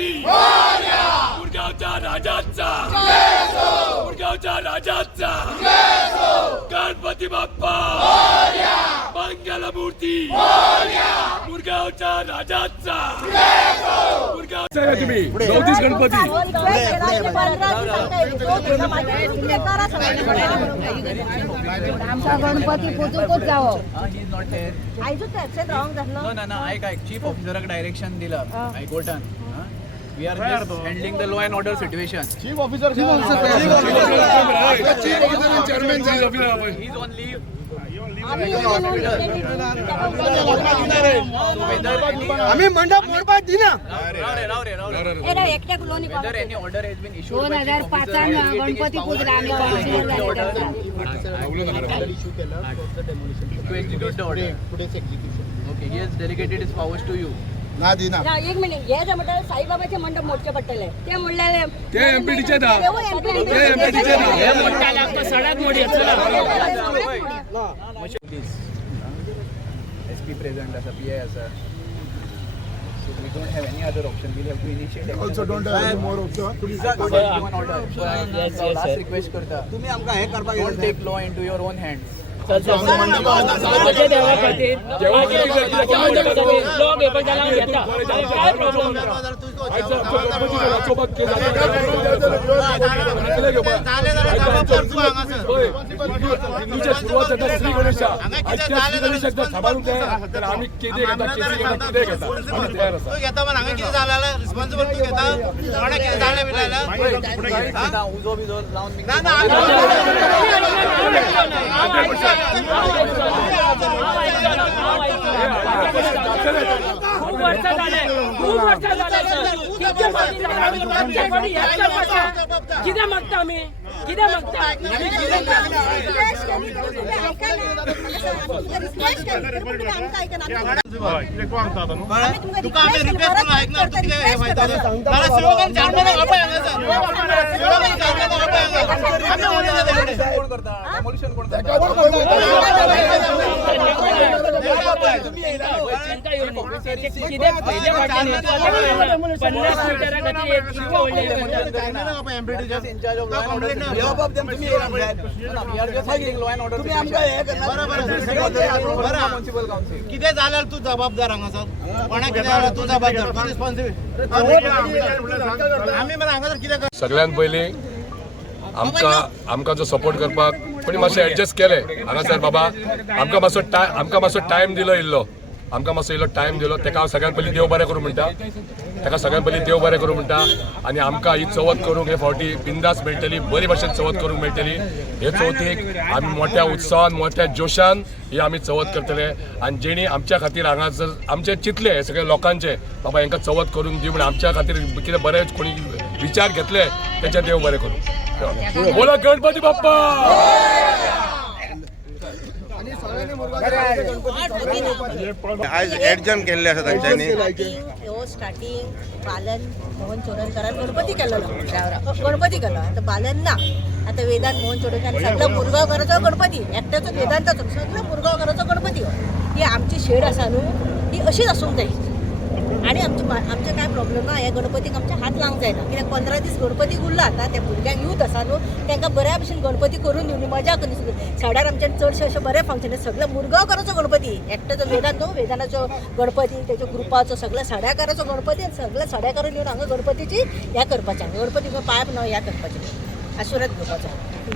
मूर्ती मुरगावच्या राजाचा मुरगावच्या राजाचा गणपती बाप्पा मंगल मूर्ती मुरगावच्या राजाचा तुम्ही 34 गणपती आमचा गणपती पुजूकच जावं. चीफ ऑफिसराक डायरेक्शन दिला हायकोर्टान. We are just handling the law and order situation. Chief officer He's on leave. आम्ही मंडप मोडपात दिना. Whether any order has been issued by 2005 Ganpati पुजला आम्ही to execute the order. Okay, he has delegated his powers to you. ना दिना. एक minute हे जे म्हणतात साईबाबाचे मंडप मोडचे पडटले ते म्हणलेले ते एमपीटीचे दा ते एमपीटीचे दा हे मोडटाले आमका सडक मोडी SP present as a PI as a. So we don't have any other option. We'll have to initiate. Also don't have any more option. One order. Last request करता. तुम्ही आमका हे करपाक Don't take law into your own hands. उजो बिजो लावून खूप वर्ष झाले किती मागता आम्ही किती मागता किती झालं तू जबाबदार हांगासर कोणाक कितें जाल्यार तू जबाबदार तू रिस्पॉन्सिबल आम्ही मला हांगासर कितें सगळ्यात पयलीं आमकां जो सपोर्ट करपाक कोणी मातशें एडजस्ट केलें हांगासर बाबा आमकां मातसो टायम दिलो इल्लो आमकां मातसो इल्लो टायम दिलो तेका हांव सगळ्यात पयलीं देव बरें करूं म्हणटा ताका सगळ्यात पयलीं देव बरें करूं म्हणटा आनी आमकां ही चवथ करूंक हे फावटी बिंदास मेळटली बरी भशेन चवथ करूंक मेळटली हे चवथीक आमी मोठ्या उत्सवान मोठ्या जोशान ही आमी चवथ करतले आनी जेणी आमच्या खातीर हांगासर आमचे चिंतले हे सगळे लोकांचे बाबा हांकां चवथ करूंक दिवं म्हणून आमच्या खातीर कितें बरें कोणी विचार घेतले तेचे देव बरें करूं बोला गणपती बाप्पा आज एडजम केल्ले आसा तांच्यांनी स्टार्टिंग बालन मोहन चोडणकरान गणपती केलेलो गणपती केलो आता बालन ना आता वेदांत मोहन चोडणकर सगळं मुरगांवकाराचो गणपती एकट्याचो वेदांताचो सगळं मुरगांवकाराचो गणपती ही आमची शेड आसा न्हू ती अशीच आसूंक जाय आणि आमचे काय प्रॉब्लेम ना ह्या गणपतीक आमचे हात लावंक जायना कित्याक 15 दीस गणपती उरला आता त्या भुरग्यांक यूथ आसा न्हू तांकां बऱ्या भशेन गणपती करून दिवनी मजा करून साड्यार आमच्यान चडशे अशें बरें फंक्शन सगळं मुरगांवकाराचो गणपती एकट्याचो वेदांत न्हू वेदांताचो गणपती तेजो ग्रुपाचो सगळ्या साड्याकाराचो गणपती आनी सगळ्या साड्याकारून येवन हांगा गणपतीची ह्या करपाचें गणपतीचो पायप न्हू ह्या करपाचें आशिर्वाद घेवपाचो